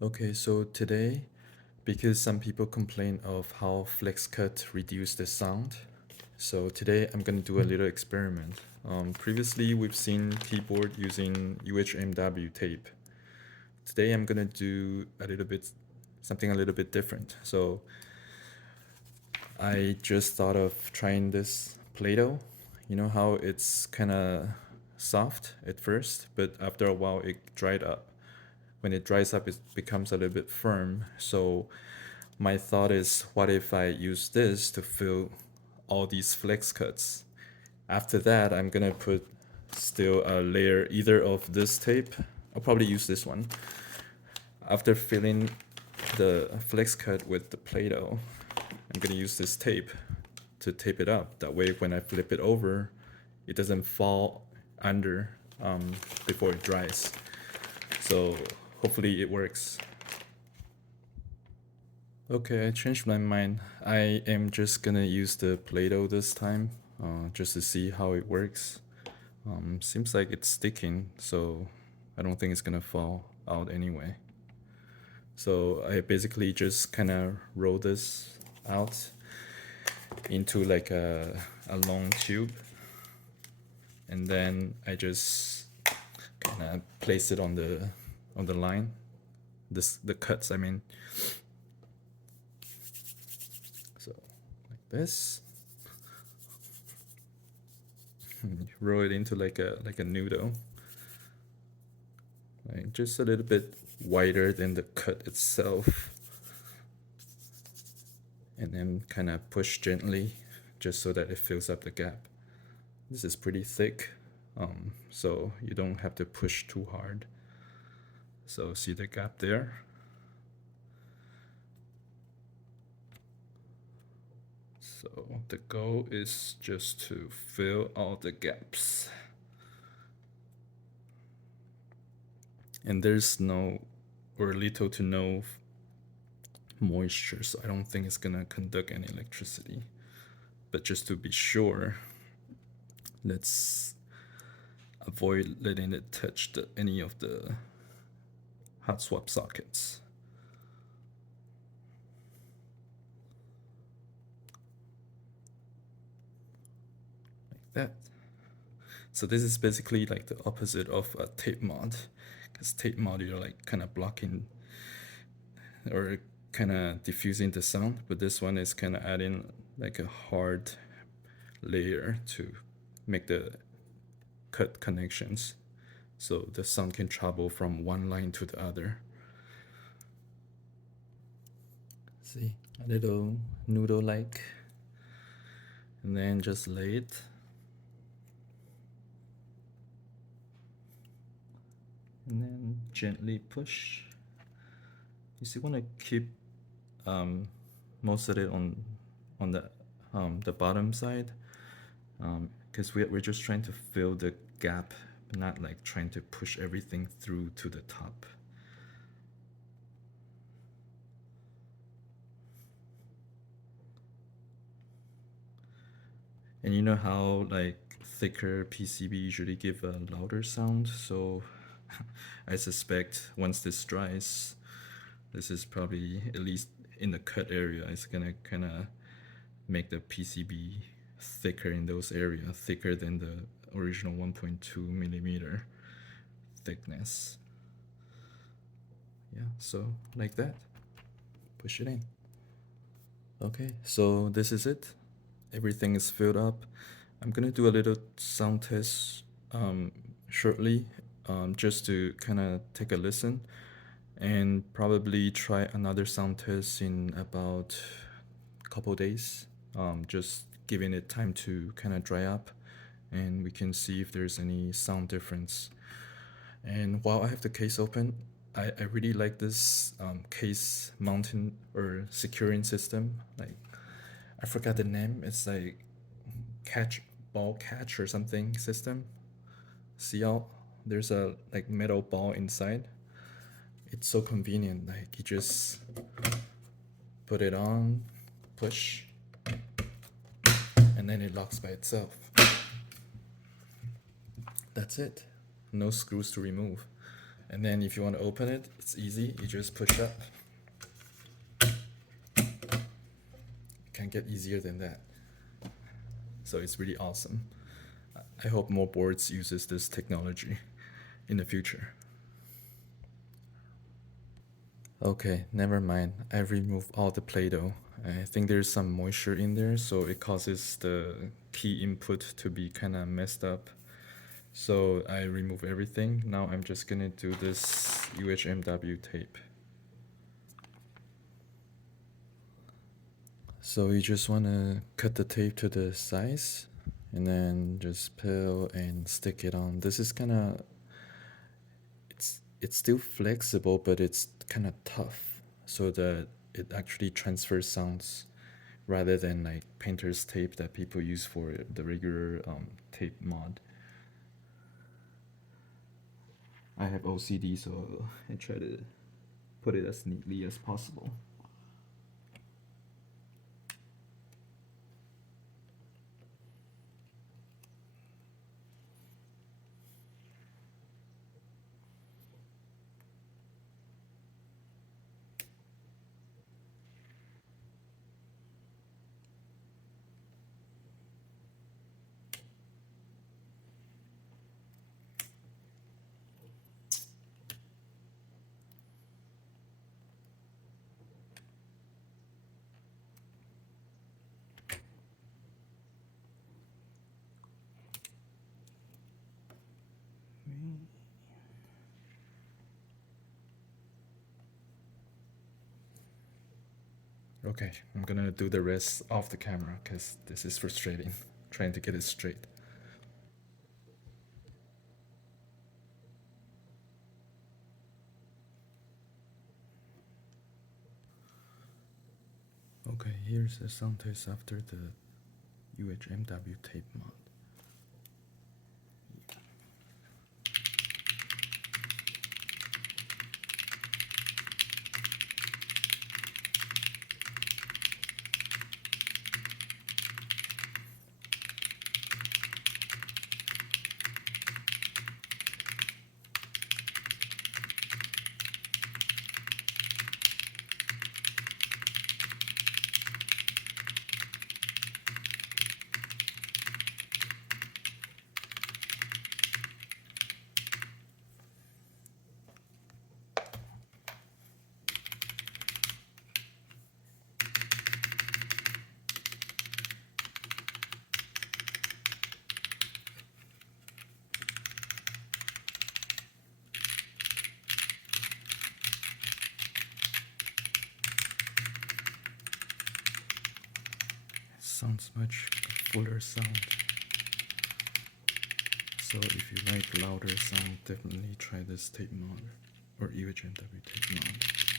Okay, so today, because some people complain of how flex cut reduce the sound, so today I'm gonna do a little experiment. Previously we've seen keyboard using UHMW tape. Today I'm gonna do something a little bit different. So I just thought of trying this Play-Doh. You know how it's kind of soft at first, but after a while it dried up. When it dries up, it becomes a little bit firm. So my thought is, what if I use this to fill all these flex cuts? After that, I'm gonna put still a layer either of this tape. I'll probably use this one. After filling the flex cut with the Play-Doh, I'm gonna use this tape to tape it up. That way, when I flip it over, it doesn't fall under before it dries. So hopefully it works. Okay, I changed my mind. I am just gonna use the Play-Doh this time, just to see how it works. Seems like it's sticking, so I don't think it's gonna fall out anyway. So I basically just kind of roll this out into like a long tube, and then I just kind of place it on the line, the cuts, I mean. So like this, roll it into like a noodle, like just a little bit wider than the cut itself, and then kind of push gently just so that it fills up the gap. This is pretty thick, so you don't have to push too hard. So see the gap there? So the goal is just to fill all the gaps. And there's no or little to no moisture, so I don't think it's gonna conduct any electricity. But just to be sure, let's avoid letting it touch any of the hot swap sockets. Like that. So this is basically like the opposite of a tape mod, because tape mod you're like kind of blocking or kind of diffusing the sound, but this one is kind of adding like a hard layer to make the cut connections, so the sound can travel from one line to the other. See, a little noodle like, and then just lay it. And then gently push. You still want to keep most of it on the bottom side, because we're just trying to fill the gap, not like trying to push everything through to the top. And you know how like thicker PCB usually give a louder sound, so I suspect once this dries, this is probably, at least in the cut area, it's gonna kind of make the PCB thicker in those areas, thicker than the original 1.2 millimeter thickness. Yeah, so like that, push it in. Okay, so this is it. Everything is filled up. I'm gonna do a little sound test shortly, just to kind of take a listen, and probably try another sound test in about a couple days, just giving it time to kind of dry up, and we can see if there's any sound difference. And while I have the case open, I really like this case mounting or securing system. Like, I forgot the name. It's like ball catch or something system. See how there's a like metal ball inside. It's so convenient. Like, you just put it on, push, and then it locks by itself. That's it. No screws to remove. And then if you want to open it, it's easy. You just push up. Can't get easier than that. So it's really awesome. I hope more boards uses this technology in the future. Okay, never mind. I removed all the Play-Doh. I think there's some moisture in there, so it causes the key input to be kind of messed up. So I remove everything. Now I'm just gonna do this UHMW tape. So you just wanna cut the tape to the size and then just peel and stick it on. This is kinda, it's still flexible, but it's kinda tough so that it actually transfers sounds rather than like painter's tape that people use for the regular tape mod. I have OCD, so I try to put it as neatly as possible. Okay, I'm gonna do the rest off the camera because this is frustrating, trying to get it straight. Okay, here's the sound test after the UHMW tape mod. Sounds much fuller sound. So if you like louder sound, definitely try this tape mod or UHMW tape mod.